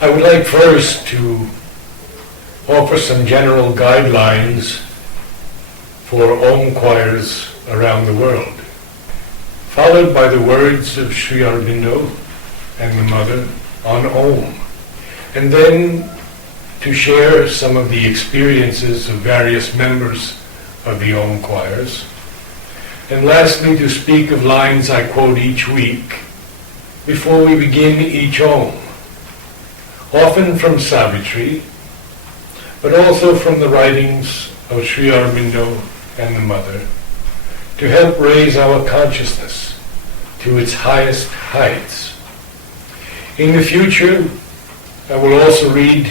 I would like first to offer some general guidelines for Om choirs around the world, followed by the words of Sri Aurobindo and the Mother on Om, and then to share some of the experiences of various members of the Om choirs, and lastly to speak of lines I quote each week before we begin each Om, often from Savitri, but also from the writings of Sri Aurobindo and the Mother, to help raise our consciousness to its highest heights. In the future, I will also read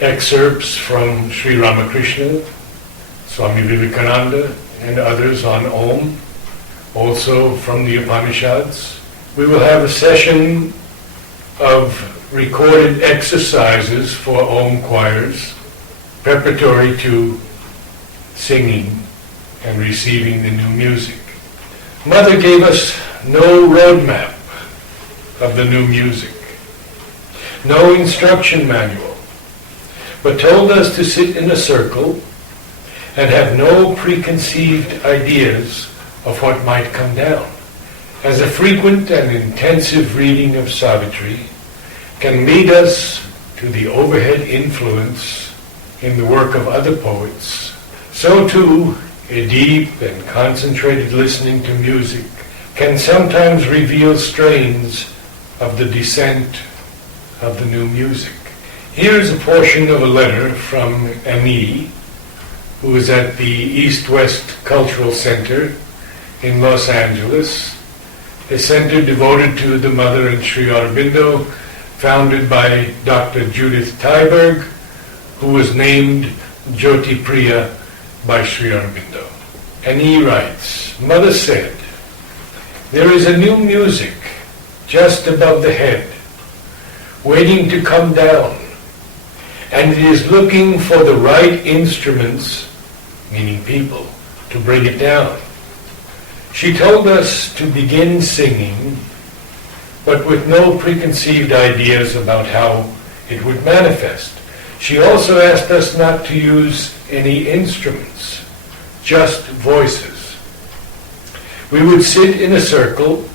excerpts from Sri Ramakrishna, Swami Vivekananda, and others on Om, also from the Upanishads. We will have a session of recorded exercises for Om choirs, preparatory to singing and receiving the new music. Mother gave us no roadmap of the new music, no instruction manual, but told us to sit in a circle and have no preconceived ideas of what might come down, as a frequent and intensive reading of Savitri can lead us to the overhead influence in the work of other poets. So too, a deep and concentrated listening to music can sometimes reveal strains of the descent of the new music. Here is a portion of a letter from Annie, who is at the East-West Cultural Center in Los Angeles, a center devoted to the Mother and Sri Aurobindo, founded by Dr. Judith Tyberg, who was named Jyoti Priya by Sri Aurobindo. And he writes, Mother said, "There is a new music just above the head, waiting to come down, and it is looking for the right instruments," meaning people, "to bring it down." She told us to begin singing, but with no preconceived ideas about how it would manifest. She also asked us not to use any instruments, just voices. We would sit in a circle.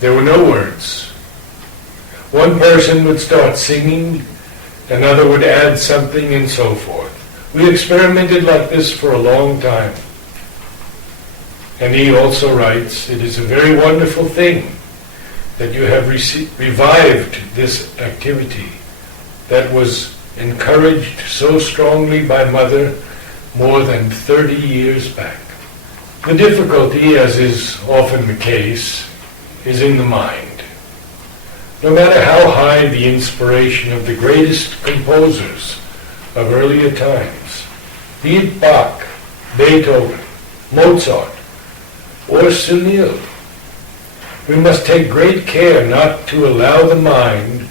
There were no words. One person would start singing, another would add something, and so forth. We experimented like this for a long time. And he also writes, "It is a very wonderful thing that you have revived this activity that was encouraged so strongly by Mother more than 30 years back." The difficulty, as is often the case, is in the mind. No matter how high the inspiration of the greatest composers of earlier times, be it Bach, Beethoven, Mozart, or Sunil, we must take great care not to allow the mind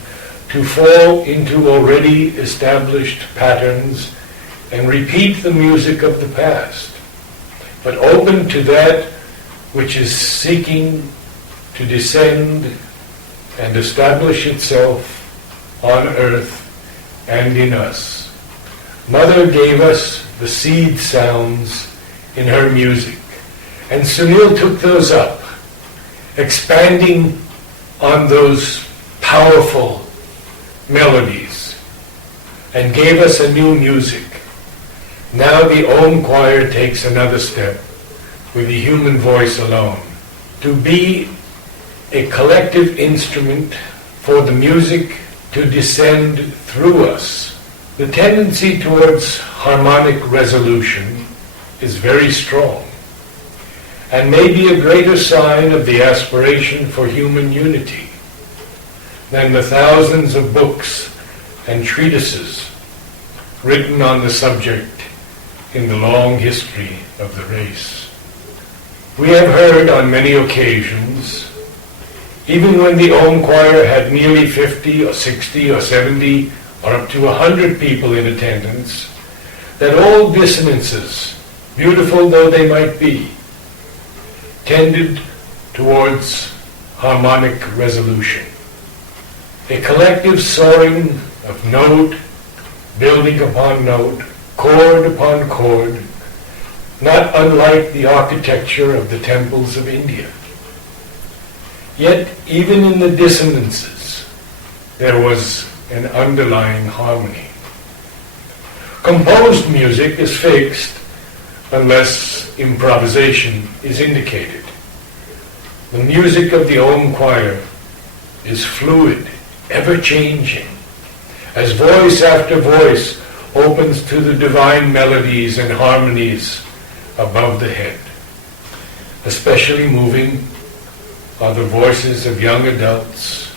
to fall into already established patterns and repeat the music of the past, but open to that which is seeking to descend and establish itself on earth and in us. Mother gave us the seed sounds in her music, and Sunil took those up, expanding on those powerful melodies, and gave us a new music. Now the Om choir takes another step with the human voice alone, to be a collective instrument for the music to descend through us. The tendency towards harmonic resolution is very strong, and may be a greater sign of the aspiration for human unity than the thousands of books and treatises written on the subject in the long history of the race. We have heard on many occasions, even when the Om choir had nearly 50 or 60 or 70 or up to 100 people in attendance, that all dissonances, beautiful though they might be, tended towards harmonic resolution. a collective soaring of note, building upon note, chord upon chord, not unlike the architecture of the temples of India. Yet, even in the dissonances, there was an underlying harmony. Composed music is fixed unless improvisation is indicated. The music of the Om choir is fluid, ever-changing, as voice after voice opens to the divine melodies and harmonies above the head. Especially moving are the voices of young adults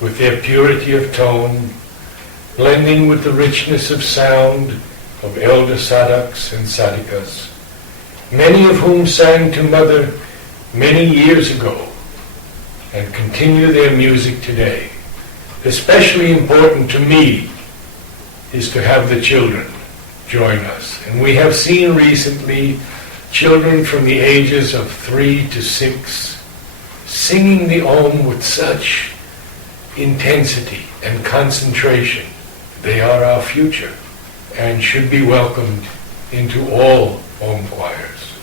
with their purity of tone, blending with the richness of sound of elder sadhaks and sadhikas, many of whom sang to Mother many years ago and continue their music today. Especially important to me is to have the children join us. And we have seen recently children from the ages of 3 to 6 singing the Om with such intensity and concentration. They are our future and should be welcomed into all Om choirs.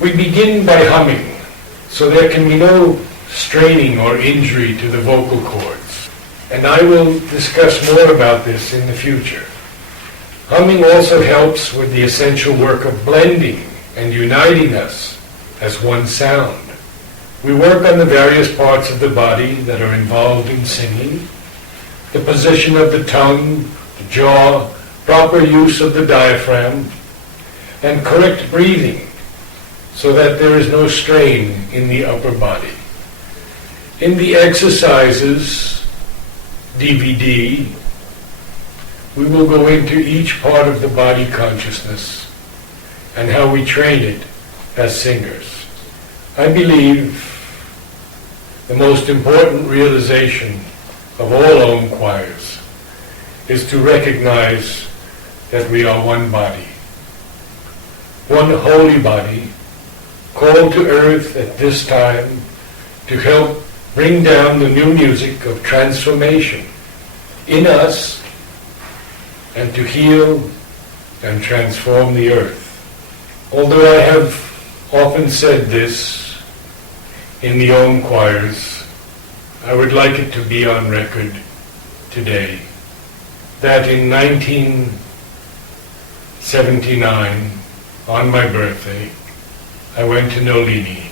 We begin by humming, so there can be no straining or injury to the vocal cords. And I will discuss more about this in the future. Humming also helps with the essential work of blending and uniting us as one sound. We work on the various parts of the body that are involved in singing, the position of the tongue, the jaw, proper use of the diaphragm, and correct breathing so that there is no strain in the upper body. In the exercises DVD, we will go into each part of the body consciousness and how we train it as singers. I believe the most important realization of all Om choirs is to recognize that we are one body, one holy body, called to earth at this time to help bring down the new music of transformation in us and to heal and transform the earth. Although I have often said this in the Om choirs, I would like it to be on record today that in 1979, on my birthday, I went to Nolini,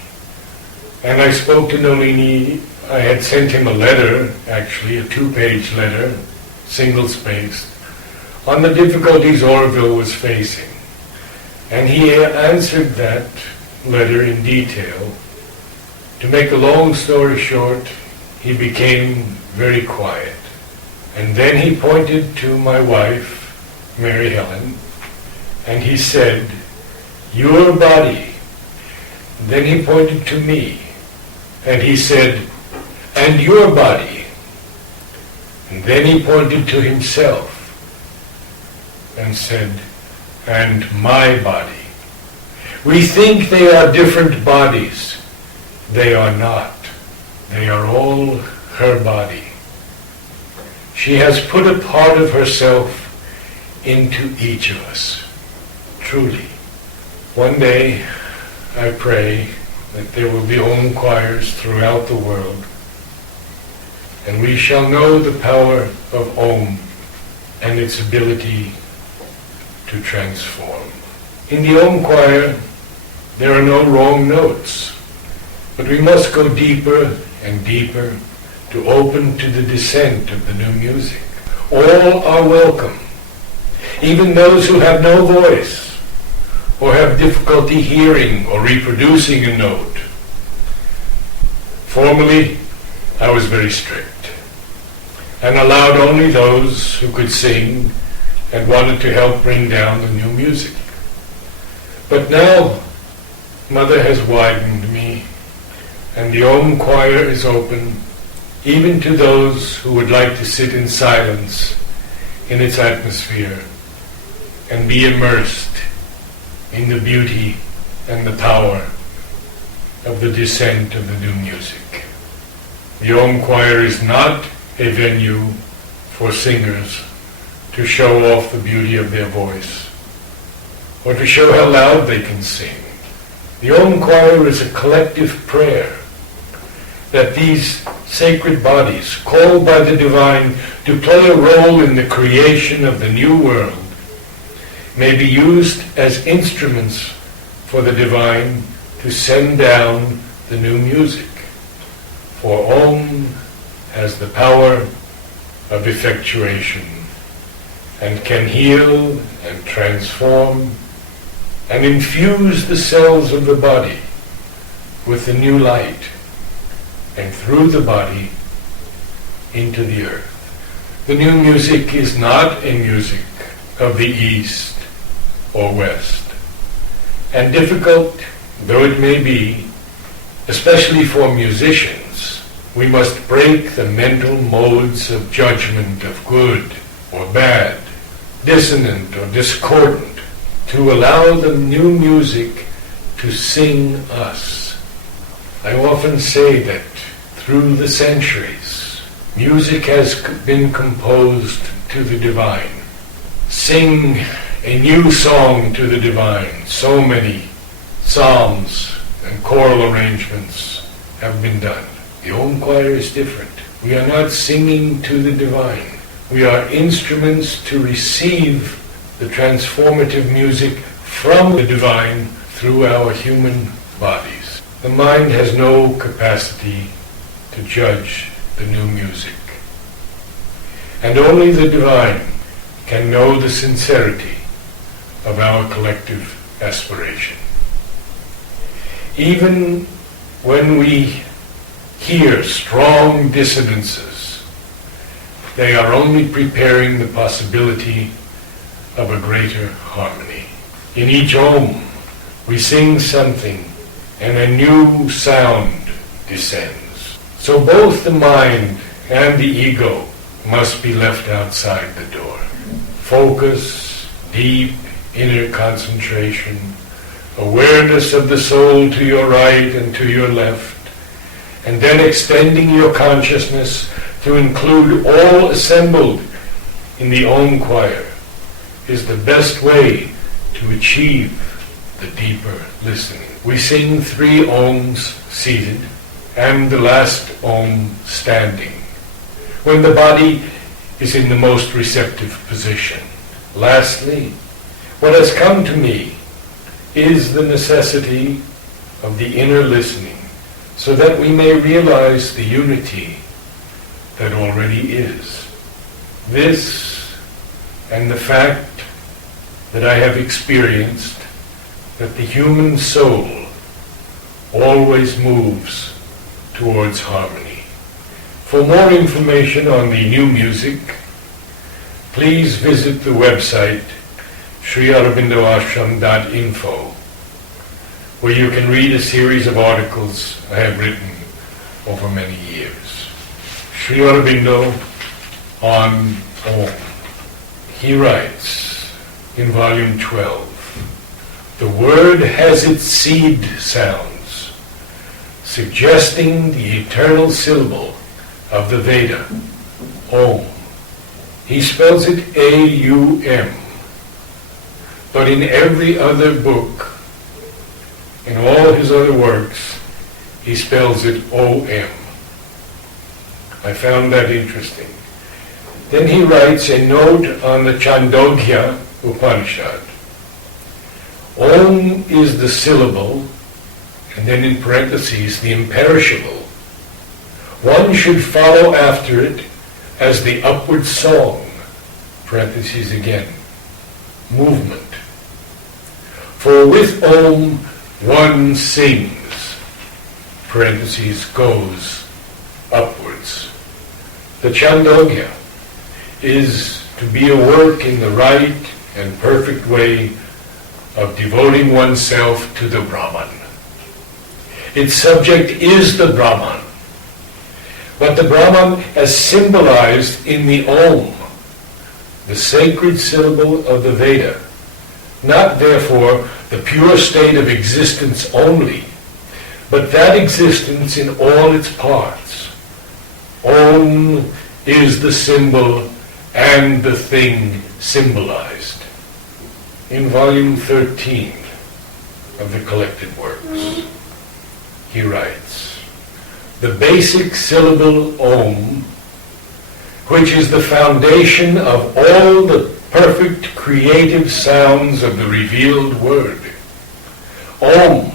and I spoke to Nolini. I had sent him a letter, actually, a 2-page letter, single-spaced, on the difficulties Oroville was facing. And he answered that letter in detail. To make a long story short, he became very quiet. And then he pointed to my wife, Mary Helen, and he said, "Your body." Then he pointed to me, and he said, "And your body." And then he pointed to himself and said, "And my body." We think they are different bodies. They are not. They are all her body. She has put a part of herself into each of us, truly. One day, I pray that there will be Om choirs throughout the world, and we shall know the power of Om and its ability to transform. In the Om choir, there are no wrong notes, but we must go deeper and deeper to open to the descent of the new music. All are welcome, even those who have no voice or have difficulty hearing or reproducing a note. Formerly, I was very strict and allowed only those who could sing and wanted to help bring down the new music. But now, Mother has widened me, and the Om choir is open even to those who would like to sit in silence in its atmosphere and be immersed in the beauty and the power of the descent of the new music. The Om choir is not a venue for singers to show off the beauty of their voice, or to show how loud they can sing. The Om Choir is a collective prayer that these sacred bodies, called by the divine to play a role in the creation of the new world, may be used as instruments for the divine to send down the new music. For Om has the power of effectuation and can heal and transform and infuse the cells of the body with the new light, and through the body into the earth. The new music is not a music of the East or West, and difficult though it may be, especially for musicians, we must break the mental modes of judgment of good or bad, dissonant or discordant, to allow the new music to sing us. I often say that through the centuries, music has been composed to the divine. Sing a new song to the divine. So many psalms and choral arrangements have been done. The Om Choir is different. We are not singing to the divine. We are instruments to receive the transformative music from the divine through our human bodies. The mind has no capacity to judge the new music. And only the divine can know the sincerity of our collective aspiration. Even when we hear strong dissonances, they are only preparing the possibility of a greater harmony. In each Om, we sing something and a new sound descends. So both the mind and the ego must be left outside the door. Focus, deep inner concentration, awareness of the soul to your right and to your left, and then extending your consciousness to include all assembled in the Om Choir is the best way to achieve the deeper listening. We sing 3 Oms seated and the last Om standing, when the body is in the most receptive position. Lastly, what has come to me is the necessity of the inner listening, so that we may realize the unity that already is. This, and the fact that I have experienced that the human soul always moves towards harmony. For more information on the new music, please visit the website sriaurobindoashram.info, where you can read a series of articles I have written over many years. Sri Aurobindo on Om. He writes in volume 12, "The word has its seed sounds, suggesting the eternal syllable of the Veda, Om. He spells it A-U-M, but in every other book, in all his other works, he spells it O-M. I found that interesting. Then he writes a note on the Chandogya Upanishad. Om is the syllable, and then in parentheses, the imperishable. One should follow after it as the upward song, parentheses again, movement. For with Om one sings, parentheses, goes upwards. The Chandogya is to be a work in the right and perfect way of devoting oneself to the Brahman. Its subject is the Brahman, but the Brahman as symbolized in the Om, the sacred syllable of the Veda, not therefore the pure state of existence only, but that existence in all its parts. Om is the symbol and the thing symbolized. In volume 13 of the Collected Works, he writes, "The basic syllable Om, which is the foundation of all the perfect creative sounds of the revealed word. Om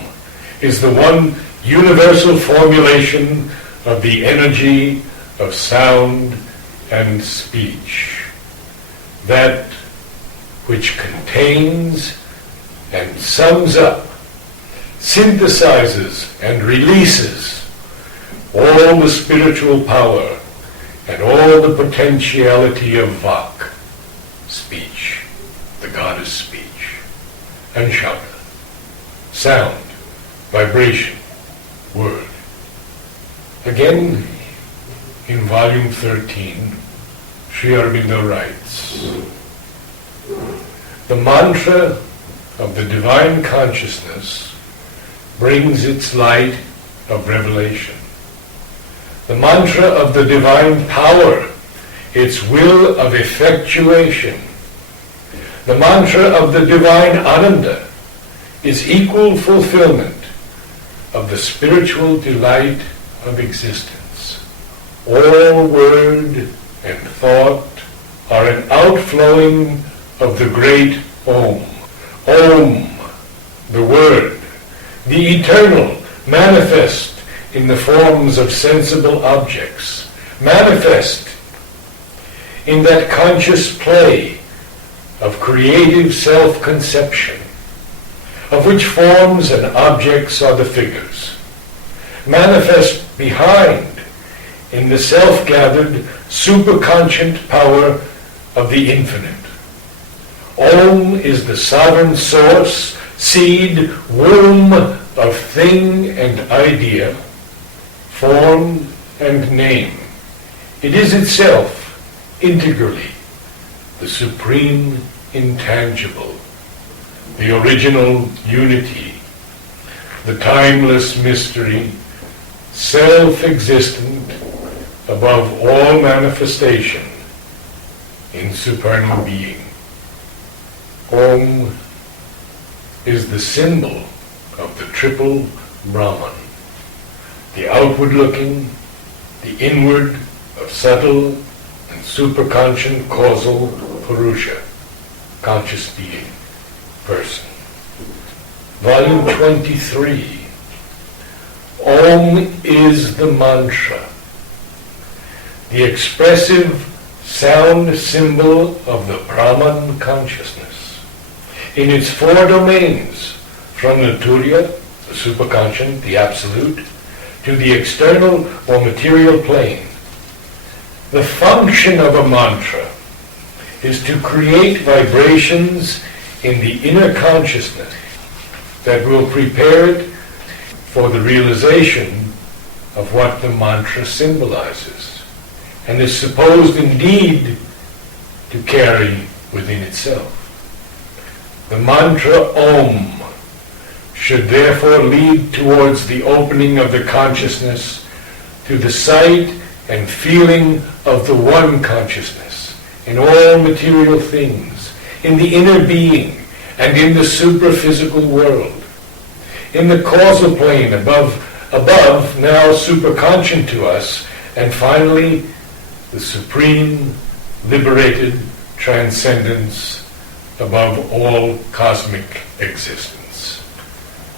is the one universal formulation of the energy of sound and speech, that which contains and sums up, synthesizes and releases all the spiritual power and all the potentiality of Vak, speech, the goddess speech, and Shabda, sound, vibration, word." Again, in volume 13, Sri Aurobindo writes, "The mantra of the divine consciousness brings its light of revelation. The mantra of the divine power, its will of effectuation. The mantra of the divine Ananda is equal fulfillment of the spiritual delight of existence. All word and thought are an outflowing of the great Om. Om, the word, the eternal, manifest in the forms of sensible objects, manifest in that conscious play of creative self-conception, of which forms and objects are the figures, manifest behind in the self-gathered, superconscient power of the infinite. Om is the sovereign source, seed, womb of thing and idea, form and name. It is itself, integrally, the supreme intangible, the original unity, the timeless mystery, self-existent above all manifestation in supernal being. Om is the symbol of the triple Brahman, the outward-looking, the inward of subtle and superconscient causal Purusha, conscious being, person." Volume 23. Om is the mantra, the expressive sound symbol of the Brahman consciousness, in its four domains, from the Turiya, the superconscient, the absolute, to the external or material plane. The function of a mantra is to create vibrations in the inner consciousness that will prepare it for the realization of what the mantra symbolizes, and is supposed indeed to carry within itself. The mantra Om should therefore lead towards the opening of the consciousness to the sight and feeling of the one consciousness in all material things, in the inner being and in the superphysical world, in the causal plane above now superconscient to us, and finally the supreme liberated transcendence above all cosmic existence.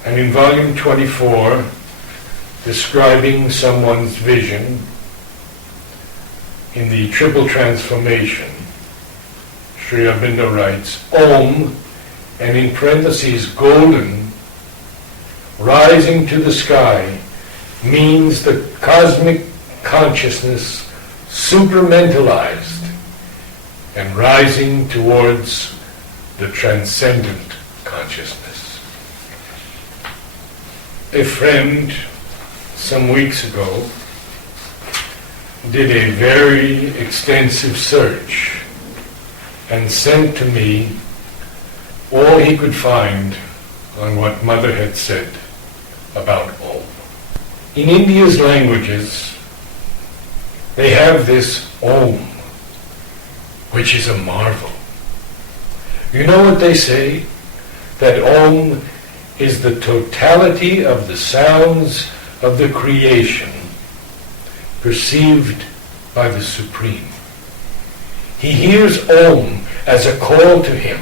And in volume 24, describing someone's vision in the triple transformation, Sri Aurobindo writes, Om, and in parentheses, golden, rising to the sky, means the cosmic consciousness supramentalized and rising towards the transcendent consciousness. A friend some weeks ago did a very extensive search and sent to me all he could find on what Mother had said about Om. In India's languages, they have this Om, which is a marvel. You know what they say? That Om is the totality of the sounds of the creation perceived by the Supreme. He hears Om as a call to him,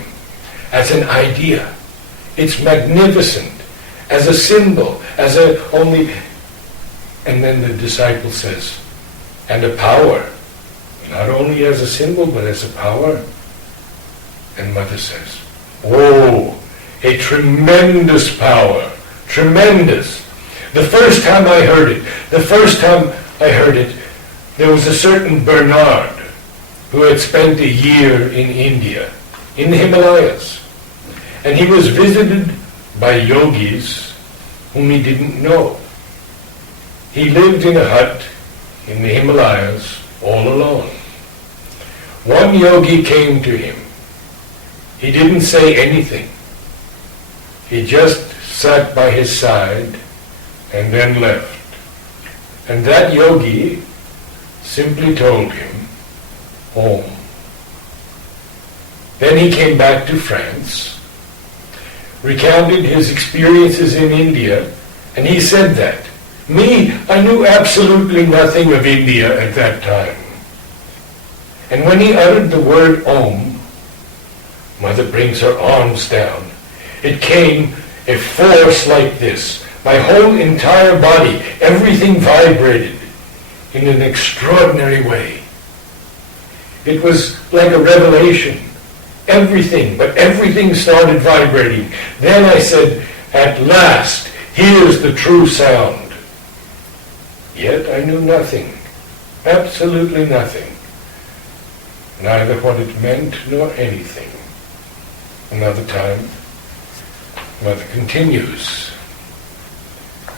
as an idea. It's magnificent, as a symbol, as a only... And then the disciple says, and a power, not only as a symbol, but as a power. And Mother says, oh, a tremendous power, tremendous. The first time I heard it, there was a certain Bernard who had spent a year in India, in the Himalayas. And he was visited by yogis whom he didn't know. He lived in a hut in the Himalayas all alone. One yogi came to him. He didn't say anything. He just sat by his side and then left. And that yogi simply told him, Om. Then he came back to France, recounted his experiences in India, and he said that. Me, I knew absolutely nothing of India at that time. And when he uttered the word Om, Mother brings her arms down. It came a force like this. My whole entire body, everything vibrated in an extraordinary way. It was like a revelation. Everything started vibrating. Then I said, at last, here's the true sound. Yet I knew nothing, absolutely nothing, neither what it meant nor anything. Another time, Mother continues.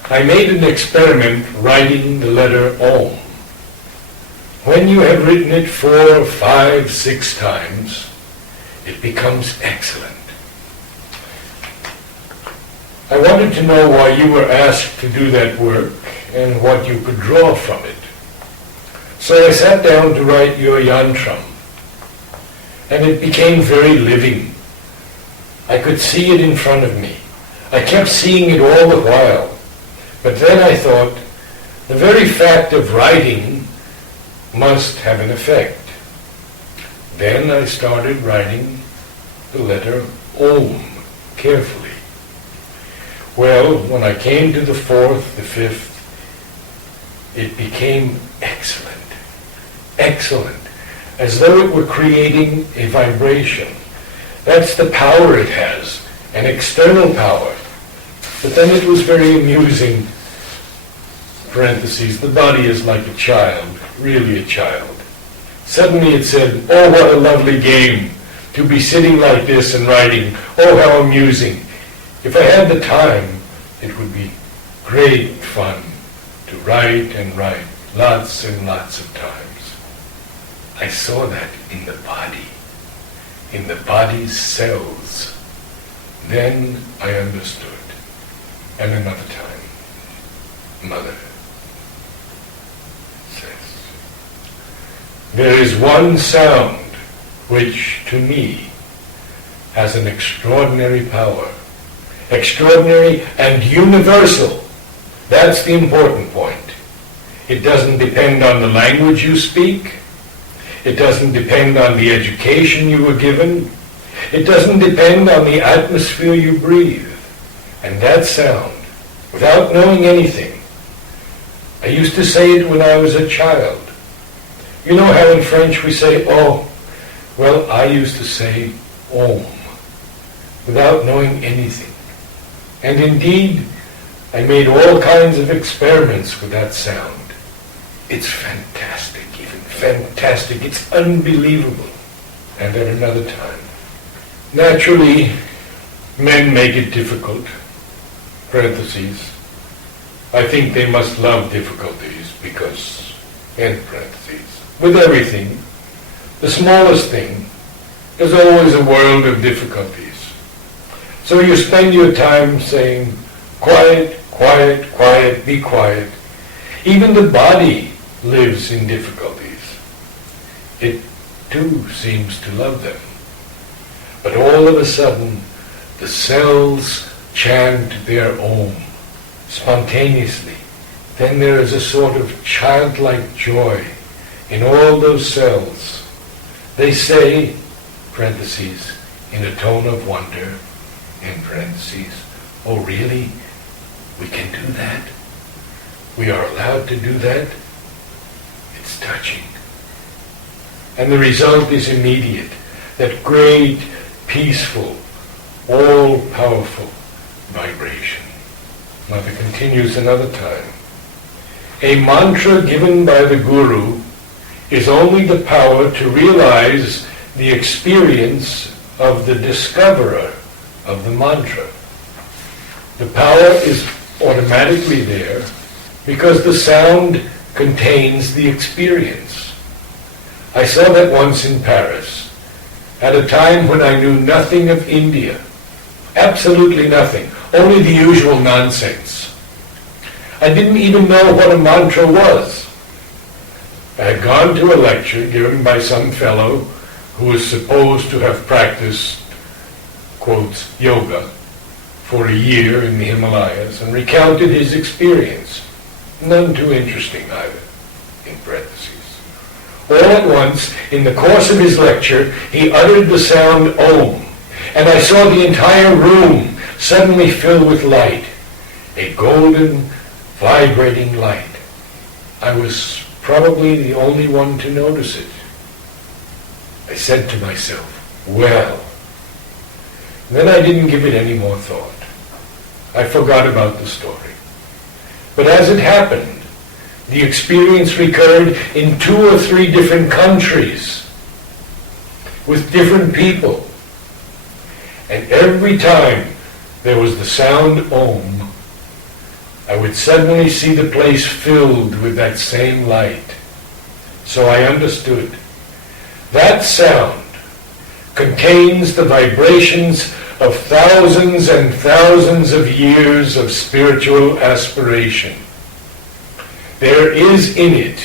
I made an experiment writing the letter Om. When you have written it 4, 5, 6 times, it becomes excellent. I wanted to know why you were asked to do that work and what you could draw from it. So I sat down to write your yantram, and it became very living. I could see it in front of me. I kept seeing it all the while. But then I thought, the very fact of writing must have an effect. Then I started writing the letter Om carefully. Well, when I came to the 4th, the 5th, it became excellent, excellent, as though it were creating a vibration. That's the power it has, an external power. But then it was very amusing, parentheses, the body is like a child, really a child. Suddenly it said, oh, what a lovely game, to be sitting like this and writing, oh, how amusing. If I had the time, it would be great fun to write and write, lots and lots of times. I saw that in the body's cells. Then I understood. And another time, Mother says, there is one sound which, to me, has an extraordinary power. Extraordinary and universal. That's the important point. It doesn't depend on the language you speak. It doesn't depend on the education you were given. It doesn't depend on the atmosphere you breathe. And that sound, without knowing anything, I used to say it when I was a child. You know how in French we say, oh, well, I used to say Om, without knowing anything. And indeed, I made all kinds of experiments with that sound. It's fantastic, even fantastic. It's unbelievable. And at another time, naturally, men make it difficult, parentheses. I think they must love difficulties because, end parentheses, with everything, the smallest thing, there's always a world of difficulties. So you spend your time saying, quiet, quiet, quiet, be quiet. Even the body lives in difficulties. It too seems to love them. But all of a sudden, the cells chant their Om spontaneously. Then there is a sort of childlike joy in all those cells. They say, parentheses, in a tone of wonder, in parentheses, oh really? We can do that? We are allowed to do that? It's touching. And the result is immediate. That great, peaceful, all-powerful vibration. Mother continues another time. A mantra given by the Guru is only the power to realize the experience of the discoverer of the mantra. The power is automatically there because the sound contains the experience. I saw that once in Paris, at a time when I knew nothing of India. Absolutely nothing. Only the usual nonsense. I didn't even know what a mantra was. I had gone to a lecture given by some fellow who was supposed to have practiced, quotes, yoga for a year in the Himalayas and recounted his experience. None too interesting either, in parentheses. All at once, in the course of his lecture, he uttered the sound Om, and I saw the entire room suddenly fill with light, a golden, vibrating light. I was probably the only one to notice it. I said to myself, well. Then I didn't give it any more thought. I forgot about the story. But as it happened, the experience recurred in 2 or 3 different countries with different people. And every time there was the sound Om, I would suddenly see the place filled with that same light. So I understood. That sound contains the vibrations of thousands and thousands of years of spiritual aspiration. There is in it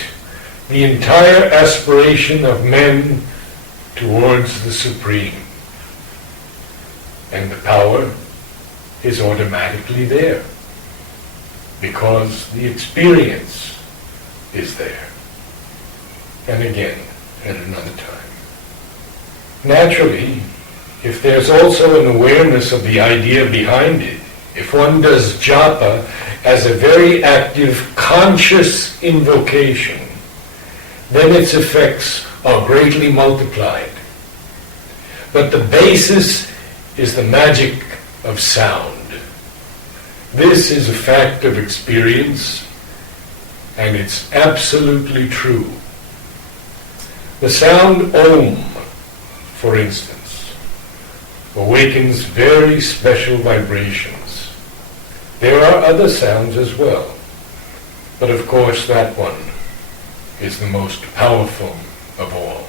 the entire aspiration of men towards the Supreme. And the power is automatically there because the experience is there. And again, at another time. Naturally, if there's also an awareness of the idea behind it, if one does japa as a very active, conscious invocation, then its effects are greatly multiplied. But the basis is the magic of sound. This is a fact of experience, and it's absolutely true. The sound Om, for instance, awakens very special vibrations. There are other sounds as well, but of course that one is the most powerful of all.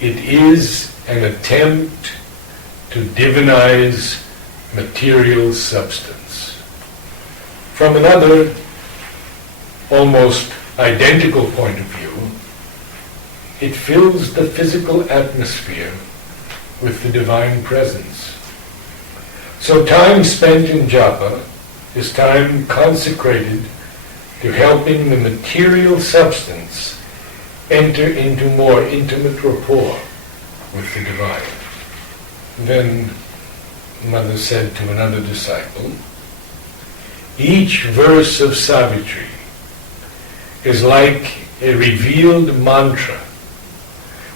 It is an attempt to divinize material substance. From another, almost identical point of view, it fills the physical atmosphere with the divine presence. So time spent in japa is time consecrated to helping the material substance enter into more intimate rapport with the divine. Then Mother said to another disciple, each verse of Savitri is like a revealed mantra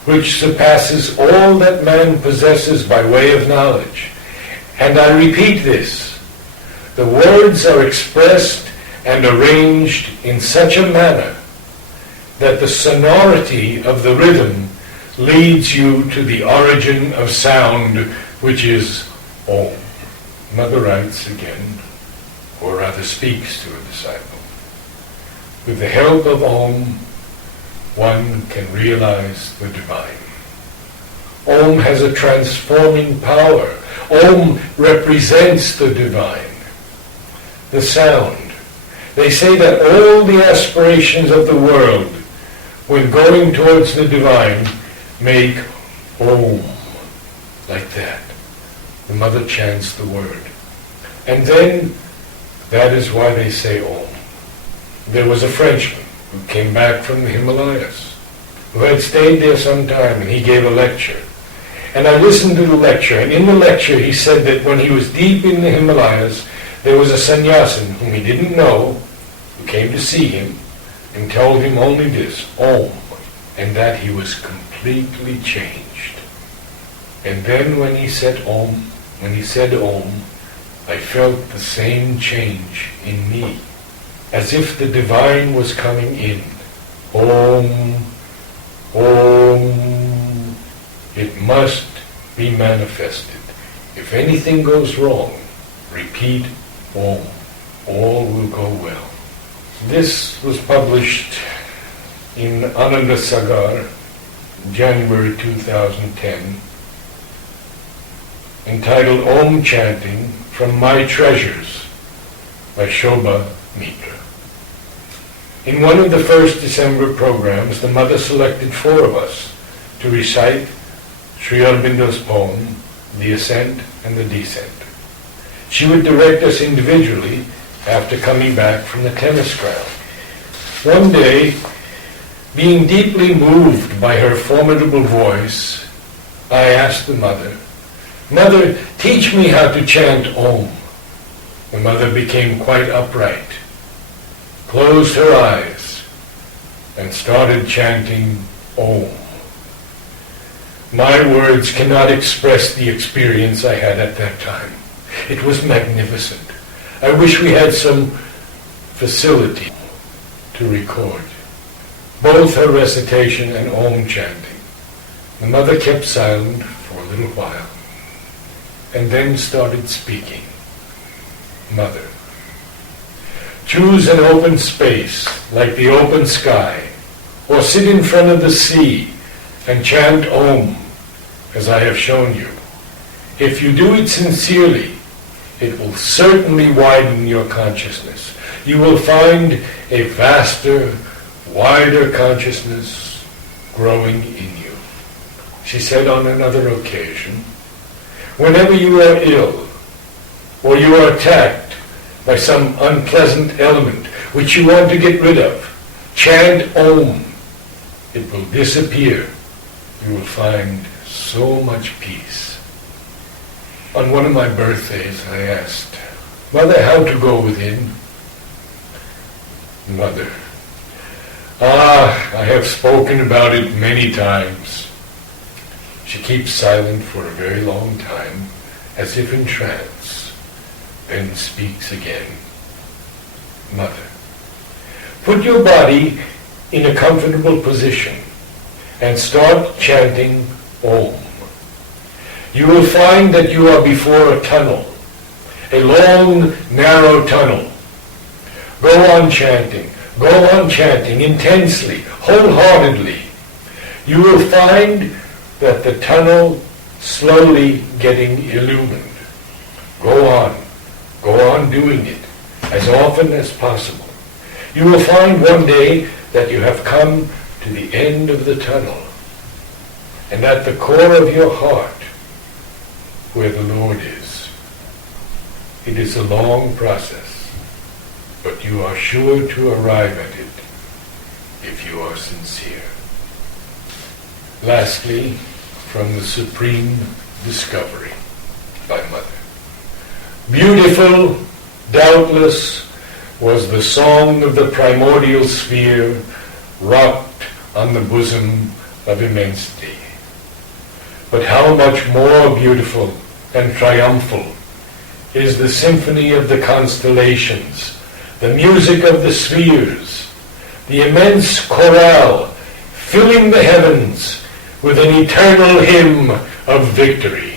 which surpasses all that man possesses by way of knowledge. And I repeat this, the words are expressed and arranged in such a manner that the sonority of the rhythm leads you to the origin of sound, which is Om. Mother writes again, or rather speaks to a disciple. With the help of Om, one can realize the divine. Om has a transforming power. Om represents the divine. The sound, They say that all the aspirations of the world, when going towards the divine, make Om, like that. The mother chants the word. And then, that is why they say Om. There was a Frenchman who came back from the Himalayas, who had stayed there some time, and he gave a lecture. And I listened to the lecture, and in the lecture he said that when he was deep in the Himalayas, there was a sannyasin whom he didn't know, who came to see him, and told him only this, Om, and that he was completely changed. And then when he said Om, I felt the same change in me, as if the divine was coming in. Om, Om, it must be manifested. If anything goes wrong, repeat Om. All will go well. This was published in Ananda Sagar, January 2010, entitled Om Chanting from My Treasures by Shobha Mitra. In one of the first December programs, the mother selected 4 of us to recite Sri Aurobindo's poem, The Ascent and the Descent. She would direct us individually after coming back from the tennis ground. One day, being deeply moved by her formidable voice, I asked the mother, "Mother, teach me how to chant Om." The mother became quite upright, closed her eyes, and started chanting Om. My words cannot express the experience I had at that time. It was magnificent. I wish we had some facility to record both her recitation and Om chanting. The mother kept silent for a little while, and then started speaking. Mother, choose an open space like the open sky, or sit in front of the sea and chant Om as I have shown you. If you do it sincerely, it will certainly widen your consciousness. You will find a vaster, wider consciousness growing in you. She said on another occasion, whenever you are ill, or you are attacked by some unpleasant element which you want to get rid of, chant Om. It will disappear. You will find so much peace. On one of my birthdays, I asked, Mother, how to go within? Mother, I have spoken about it many times. She keeps silent for a very long time, as if in trance, then speaks again. Mother, put your body in a comfortable position and start chanting Om. You will find that you are before a tunnel, a long, narrow tunnel. Go on chanting intensely, wholeheartedly. You will find that the tunnel slowly getting illumined. Go on doing it as often as possible. You will find one day that you have come to the end of the tunnel, and at the core of your heart, where the Lord is. It is a long process, but you are sure to arrive at it if you are sincere. Lastly, from the Supreme Discovery by Mother. Beautiful, doubtless, was the song of the primordial sphere rocked on the bosom of immensity. But how much more beautiful and triumphal is the symphony of the constellations, the music of the spheres, the immense chorale filling the heavens with an eternal hymn of victory.